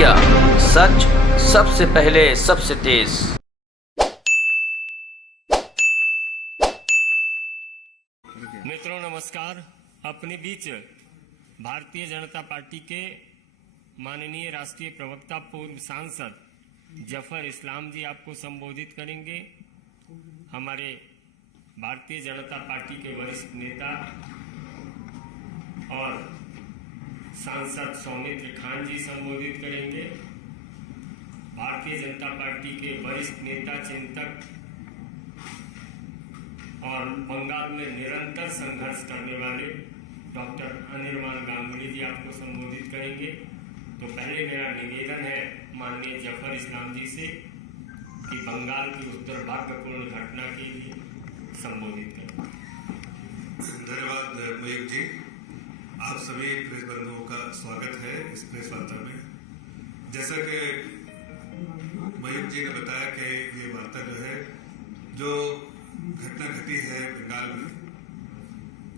India, सच सबसे पहले सबसे तेज। मित्रों नमस्कार। अपने बीच भारतीय जनता पार्टी के माननीय राष्ट्रीय प्रवक्ता पूर्व सांसद जफर इस्लाम जी आपको संबोधित करेंगे। हमारे भारतीय जनता पार्टी के वरिष्ठ नेता और सांसद सौमित्र खान जी संबोधित करेंगे। भारतीय जनता पार्टी के वरिष्ठ नेता चिंतक और बंगाल में निरंतर संघर्ष करने वाले डॉक्टर अनिर्बान गांगुली जी आपको संबोधित करेंगे। तो पहले मेरा निवेदन है माननीय जफर इस्लाम जी से कि बंगाल की उस दुर्भाग्यपूर्ण घटना के लिए संबोधित करें। धन्यवाद मयूर जी। आप सभी प्रेस बंधुओं का स्वागत है इस प्रेस वार्ता में। जैसा कि मयूर जी ने बताया कि ये वार्ता जो है, जो घटना घटी है बंगाल में,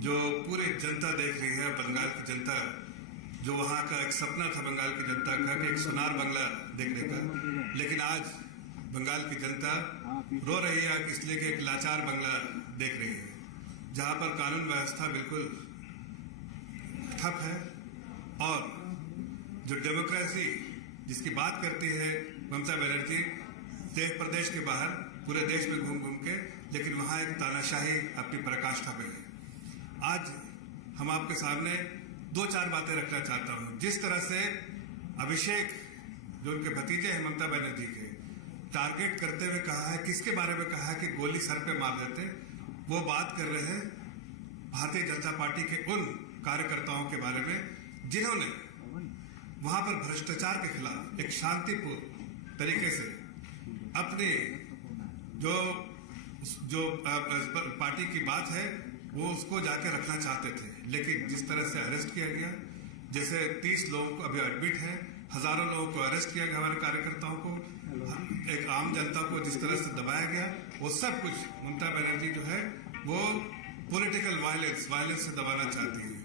जो पूरी जनता देख रही है, बंगाल की जनता, जो वहाँ का एक सपना था बंगाल की जनता का कि एक सुनार बंगला देखने का, लेकिन आज बंगाल की जनता रो रही है इसलिए कि एक लाचार बंगला देख रही है, जहाँ पर कानून व्यवस्था बिल्कुल ठप है और जो डेमोक्रेसी जिसकी बात करती है ममता बनर्जी, देश प्रदेश के बाहर पूरे देश में घूम घूम के, लेकिन वहाँ एक तानाशाही अपनी पराकाष्ठा पे है। आज हम आपके सामने दो चार बातें रखना चाहता हूँ। जिस तरह से अभिषेक, जो उनके भतीजे हैं ममता बनर्जी के, टारगेट करते हुए कहा है, किसके बारे में कहा है कि गोली सर पे मार देते, वो बात कर रहे हैं भारतीय जनता पार्टी के उन कार्यकर्ताओं के बारे में जिन्होंने वहां पर भ्रष्टाचार के खिलाफ एक शांतिपूर्ण तरीके से अपनी जो पार्टी की बात है वो उसको जाके रखना चाहते थे, लेकिन जिस तरह से अरेस्ट किया गया, जैसे 30 लोगों को अभी एडमिट है, हजारों लोगों को अरेस्ट किया गया, हमारे कार्यकर्ताओं को, एक आम जनता को जिस तरह से दबाया गया, वो सब कुछ ममता बनर्जी जो है वो पॉलिटिकल वायलेंस से दबाना चाहती है।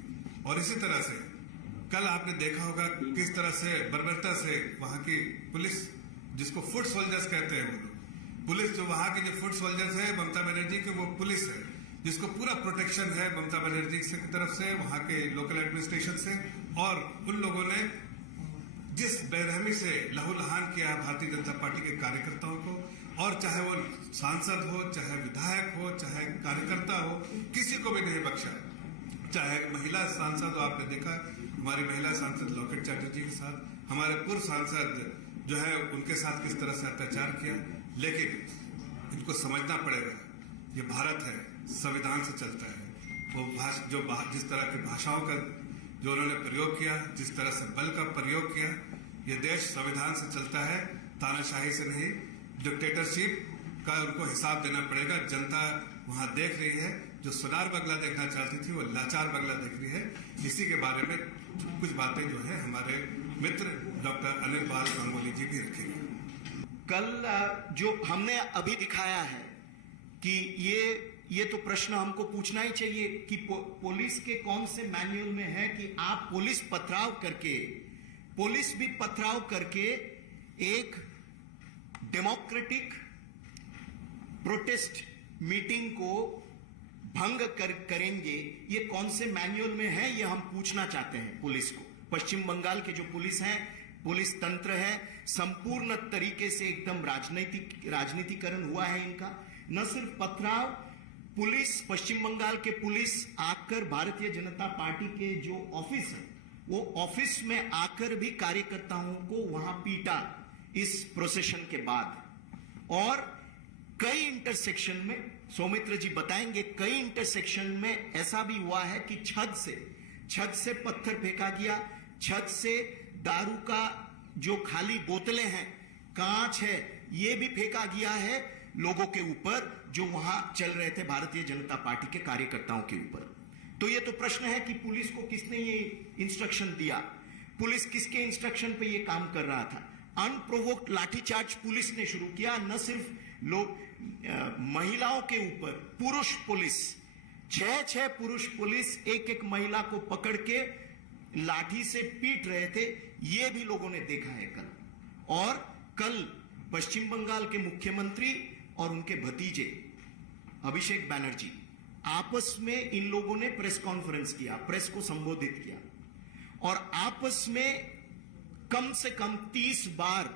और इसी तरह से कल आपने देखा होगा किस तरह से बर्बरता से वहां की पुलिस, जिसको फुट सोल्जर्स कहते हैं वो लोग, पुलिस जो वहां की जो फुट सोल्जर्स है ममता बनर्जी के, वो पुलिस है जिसको पूरा प्रोटेक्शन है ममता बनर्जी की तरफ से, वहां के लोकल एडमिनिस्ट्रेशन से, और उन लोगों ने जिस बेरहमी से लहूलुहान किया भारतीय जनता पार्टी के कार्यकर्ताओं को, और चाहे वो सांसद हो, चाहे विधायक हो, चाहे कार्यकर्ता हो, किसी को भी नहीं बख्शा। चाहे महिला सांसद हो, आपने देखा हमारी महिला सांसद लॉकेट चैटर्जी के साथ, हमारे पूर्व सांसद जो है उनके साथ किस तरह से अत्याचार किया। लेकिन इनको समझना पड़ेगा ये भारत है, संविधान से चलता है। वो जिस तरह की भाषाओं का जो उन्होंने प्रयोग किया, जिस तरह से बल का प्रयोग किया, ये देश संविधान से चलता है, तानाशाही से नहीं। डिक्टेटरशिप का उनको हिसाब देना पड़ेगा। जनता वहां देख रही है, जो सुनार बंगला देखना चाहती थी वो लाचार बंगला देख रही है। इसी के बारे में कुछ बातें जो है हमारे मित्र डॉक्टर अनिर्बान गांगुली जी भी रखेंगे। कल जो हमने अभी दिखाया है कि ये तो प्रश्न हमको पूछना ही चाहिए कि पुलिस के कौन से मैनुअल में है कि आप पुलिस भी पथराव करके एक डेमोक्रेटिक प्रोटेस्ट मीटिंग को भंग करेंगे। ये कौन से मैनुअल में है, ये हम पूछना चाहते हैं पुलिस को। पश्चिम बंगाल के जो पुलिस है, पुलिस तंत्र है, संपूर्ण तरीके से एकदम राजनीतिकरण हुआ है इनका। न सिर्फ पथराव, पुलिस, पश्चिम बंगाल के पुलिस आकर भारतीय जनता पार्टी के जो ऑफिस है, वो ऑफिस में आकर भी कार्यकर्ताओं को वहां पीटा इस प्रोसेशन के बाद। और कई इंटरसेक्शन में, सौमित्र जी बताएंगे, कई इंटरसेक्शन में ऐसा भी हुआ है कि छत से पत्थर फेंका गया, छत से दारू का जो खाली बोतलें हैं, कांच है, ये भी फेंका गया है लोगों के ऊपर जो वहां चल रहे थे भारतीय जनता पार्टी के कार्यकर्ताओं के ऊपर। तो ये तो प्रश्न है कि पुलिस को किसने ये इंस्ट्रक्शन दिया, पुलिस किसके इंस्ट्रक्शन पे ये काम कर रहा था। अनप्रोवोक्ड लाठीचार्ज पुलिस ने शुरू किया। न सिर्फ लोग महिलाओं के ऊपर, पुरुष पुलिस, 6 पुरुष पुलिस एक महिला को पकड़ के लाठी से पीट रहे थे, ये भी लोगों ने देखा है कल। और कल पश्चिम बंगाल के मुख्यमंत्री और उनके भतीजे अभिषेक बैनर्जी आपस में, इन लोगों ने प्रेस कॉन्फ्रेंस किया, प्रेस को संबोधित किया और आपस में कम से कम 30 बार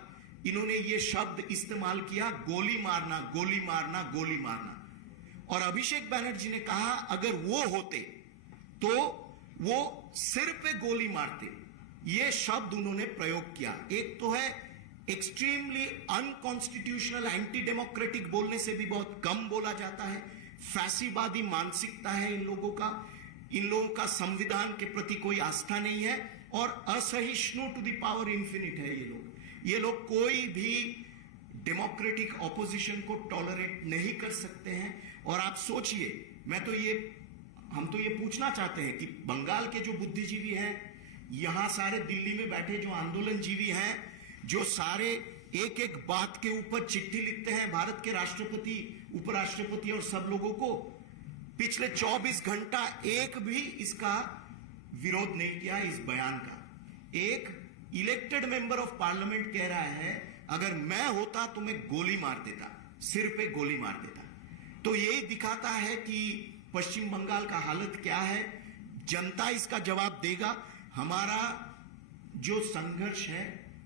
इन्होंने ये शब्द इस्तेमाल किया, गोली मारना, गोली मारना, गोली मारना। और अभिषेक बैनर्जी ने कहा अगर वो होते तो वो सिर पे गोली मारते। ये शब्द उन्होंने प्रयोग किया। एक तो है एक्सट्रीमली अनकॉन्स्टिट्यूशनल, एंटी डेमोक्रेटिक, बोलने से भी बहुत कम बोला जाता है। फैसीवादी मानसिकता है इन लोगों का संविधान के प्रति कोई आस्था नहीं है और असहिष्णु टू द पावर इन्फिनिट है ये लोग कोई भी डेमोक्रेटिक ऑपोजिशन को टॉलरेट नहीं कर सकते हैं। और आप सोचिए, हम तो ये पूछना चाहते हैं कि बंगाल के जो बुद्धिजीवी हैं, यहां सारे दिल्ली में बैठे जो आंदोलनजीवी हैं, जो सारे एक एक बात के ऊपर चिट्ठी लिखते हैं भारत के राष्ट्रपति, उपराष्ट्रपति और सब लोगों को, पिछले 24 घंटा एक भी इसका विरोध नहीं किया इस बयान का। एक इलेक्टेड मेंबर ऑफ पार्लियामेंट कह रहा है अगर मैं होता तो मैं गोली मार देता, सिर पे गोली मार देता। तो यही दिखाता है कि पश्चिम बंगाल का हालत क्या है। जनता इसका जवाब देगा। हमारा जो संघर्ष है,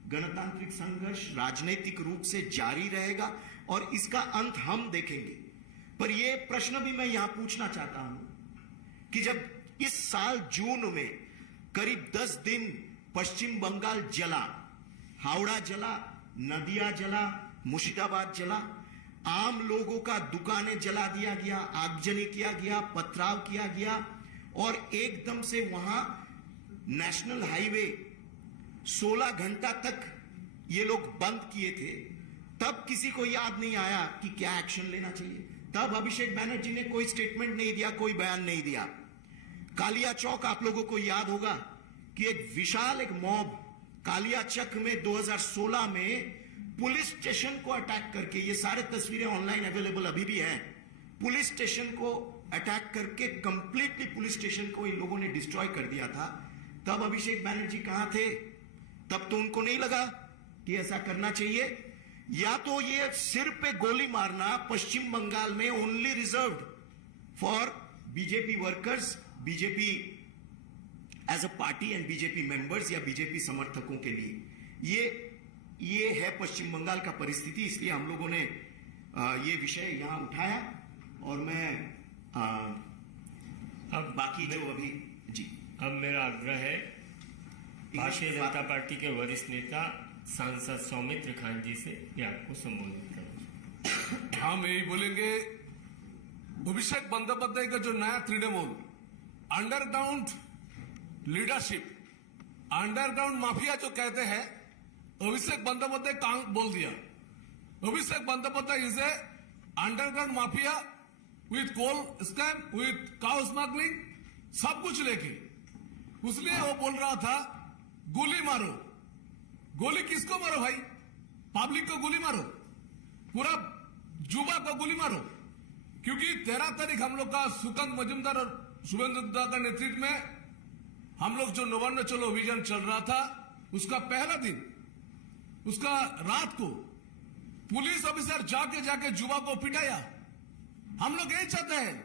गणतांत्रिक संघर्ष राजनीतिक रूप से जारी रहेगा और इसका अंत हम देखेंगे। पर यह प्रश्न भी मैं यहां पूछना चाहता हूं कि जब इस साल जून में करीब 10 दिन पश्चिम बंगाल जला, हावड़ा जला, नदिया जला, मुर्शिदाबाद जला, आम लोगों का दुकानें जला दिया गया, आगजनी किया गया, पथराव किया गया और एकदम से वहां नेशनल हाईवे 16 घंटा तक ये लोग बंद किए थे, तब किसी को याद नहीं आया कि क्या एक्शन लेना चाहिए। तब अभिषेक बैनर्जी ने कोई स्टेटमेंट नहीं दिया, कोई बयान नहीं दिया। कालिया चौक आप लोगों को याद होगा कि एक विशाल मॉब कालिया चक में 2016 में पुलिस स्टेशन को अटैक करके, ये सारे तस्वीरें ऑनलाइन अवेलेबल अभी भी हैं, पुलिस स्टेशन को अटैक करके कंप्लीटली पुलिस स्टेशन को इन लोगों ने डिस्ट्रॉय कर दिया था। तब अभिषेक बैनर्जी कहां थे? तब तो उनको नहीं लगा कि ऐसा करना चाहिए। या तो ये सिर पे गोली मारना पश्चिम बंगाल में only reserved for BJP workers, BJP as a party and BJP members या बीजेपी समर्थकों के लिए। ये है पश्चिम बंगाल का परिस्थिति। इसलिए हम लोगों ने ये विषय यहां उठाया और मैं अब बाकी जो अभी जी अब मेरा आग्रह है भारतीय जनता पार्टी के वरिष्ठ नेता सांसद सौमित्र खान जी से ये आपको संबोधित करें। हम यही बोलेंगे, अभिषेक बंदोपाध्याय का जो नया Trinamool underground leadership, underground mafia जो कहते हैं, अभिषेक बंदोपाध्याय काम बोल दिया। Abhishek Bandopadhyay is a underground mafia with coal scam, with cow smuggling, सब कुछ लेके, इसलिए वो बोल रहा था गोली मारो। गोली किसको मारो भाई? पब्लिक को गोली मारो, पूरा युवा को गोली मारो। क्योंकि 13 तारीख हम लोग का सुकंत मजूमदार और शुभेंद्र दा का नेतृत्व में हम लोग जो नवर्ण चलो अभियान चल रहा था, उसका पहला दिन, उसका रात को पुलिस ऑफिसर जाके युवा को पिटाया। हम लोग यही चाहते हैं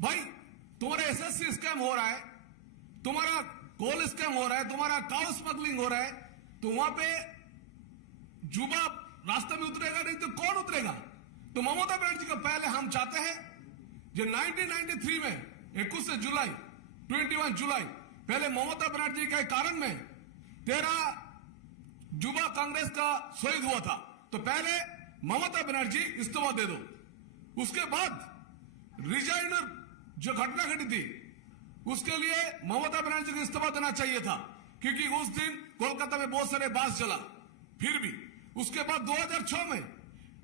भाई, तुम्हारा एसएससी स्कैम हो रहा है, तुम्हारा कोल स्कैम हो रहा है, तुम्हारा काउ स्मगलिंग हो रहा है, तो वहां पे युवा रास्ते में उतरेगा नहीं तो कौन उतरेगा? तो ममता बनर्जी को पहले हम चाहते हैं जो 1993 में 21 जुलाई 21 जुलाई पहले ममता बनर्जी के कारण में 13 युवा कांग्रेस का शहीद हुआ था, तो पहले ममता बनर्जी इस्तीफा दे दो। उसके बाद रिजाइनर जो घटना घटी थी, उसके लिए ममता बनर्जी को इस्तीफा देना चाहिए था, क्योंकि उस दिन कोलकाता में बहुत सारे बास चला। फिर भी उसके बाद 2006 में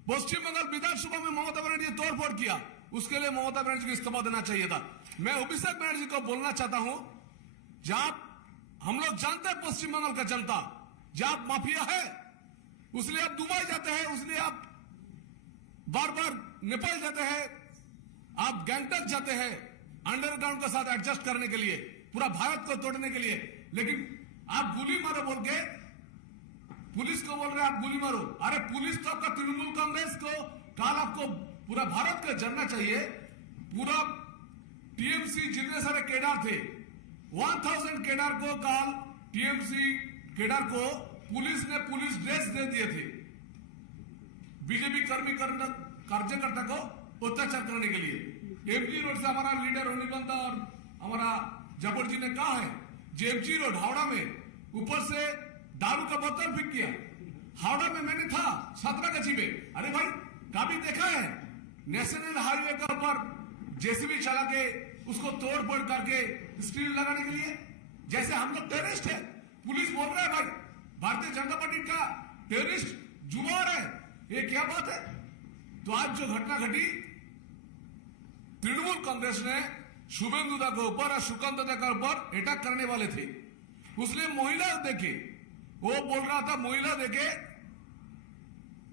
पश्चिम बंगाल विधानसभा में ममता बनर्जी ने तोड़फोड़ किया, उसके लिए ममता बनर्जी को इस्तीफा देना चाहिए था। मैं अभिषेक बनर्जी को बोलना चाहता हूं, जहां हम लोग जानते हैं पश्चिम बंगाल का जनता जहां माफिया है, उसलिए आप दुबई जाते हैं, उसलिए आप बार बार नेपाल जाते हैं, आप गैंगटॉक जाते हैं अंडरग्राउंड के साथ एडजस्ट करने के लिए, पूरा भारत को तोड़ने के लिए। लेकिन आप गोली मारो बोल के पुलिस को बोल रहे आप गोली मारो। अरे पुलिस तो आपका तृणमूल कांग्रेस को काल आपको पूरा भारत का जानना चाहिए। पूरा टीएमसी जितने सारे केडर थे 1000 केडर को काल टीएमसी केडर को पुलिस ने पुलिस ड्रेस दे दिए थे बीजेपी कार्यकर्ता को अत्याचार करने के लिए। एमजी रोड से हमारा लीडर अनिबंधा और हमारा जबर जी ने कहा है एमजी रोड हावड़ा में ऊपर से दारू का बोतल फेंक किया। हावड़ा में मैंने था 17 गजी में। अरे भाई कभी देखा है नेशनल हाईवे के ऊपर जेसीबी चला के उसको तोड़ फोड़ करके स्टील लगाने के लिए? जैसे हम लोग टेररिस्ट है। पुलिस बोल रहा है भाई भारतीय जनता पार्टी का टेररिस्ट जुबान है, ये क्या बात है? तो आज जो घटना घटी तृणमूल कांग्रेस ने शुभेंदु दा के ऊपर और सुकांत दा के ऊपर अटैक करने वाले थे। उसने महिला देखे, वो बोल रहा था महिला देखे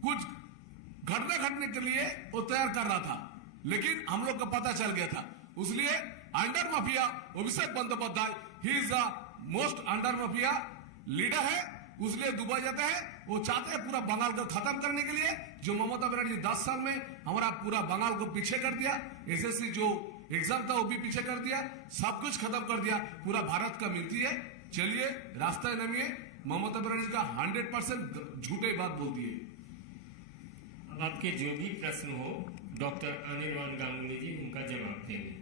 कुछ घटना घटने के लिए वो तैयार कर रहा था, लेकिन हम लोग को पता चल गया था। इसलिए under mafia Abhishek Bandopadhyay he is the most under mafia leader है। उसलिए दुबई जाता है, वो चाहते हैं पूरा बंगाल को खत्म करने के लिए। जो ममता बनर्जी 10 साल में हमारा पूरा बंगाल को पीछे कर दिया, एसएससी जो एग्जाम था वो भी पीछे कर दिया, सब कुछ खत्म कर दिया, पूरा भारत का मिलती है। चलिए रास्ता नमिए, ममता बनर्जी का 100% झूठे बात बोलती है। अब आपके जो भी प्रश्न हो डॉक्टर अनिर्बान गांगुली जी उनका जवाब देंगे।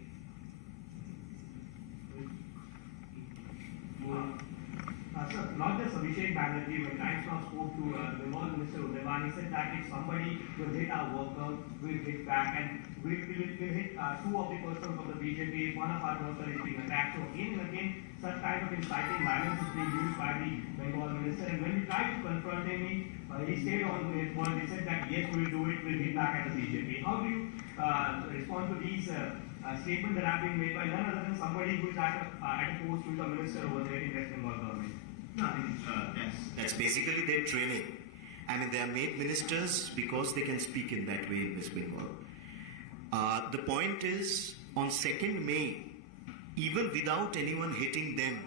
Sir, not just Abhishek Banerjee, when Times Now spoke to the Bengal Minister Udaywani, he said that if somebody will hit our worker, we'll hit back, and we'll hit two of the persons of the BJP. One of our workers is being attacked. So again and again, such kind of inciting violence is being used by the Bengal Minister. And when we tried to confront him, he stayed on his word. He said that yes, we'll do it. We'll hit back at the BJP. How do you respond to these statements that have been made by none other than somebody who is at a post with a minister over there in West Bengal government? No, I mean, that's basically their training. I mean, they are made ministers because they can speak in that way in West Bengal. The point is, on 2nd May, even without anyone hitting them,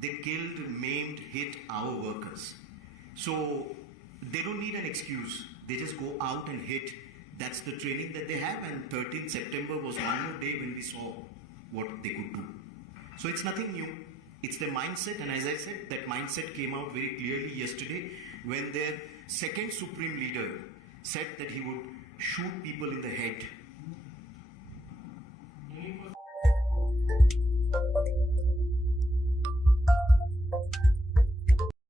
they killed, maimed, hit our workers. So, they don't need an excuse. They just go out and hit. That's the training that they have, and 13th September was one more day when we saw what they could do. So, it's nothing new. It's their mindset, and as I said, that mindset came out very clearly yesterday when their second supreme leader said that he would shoot people in the head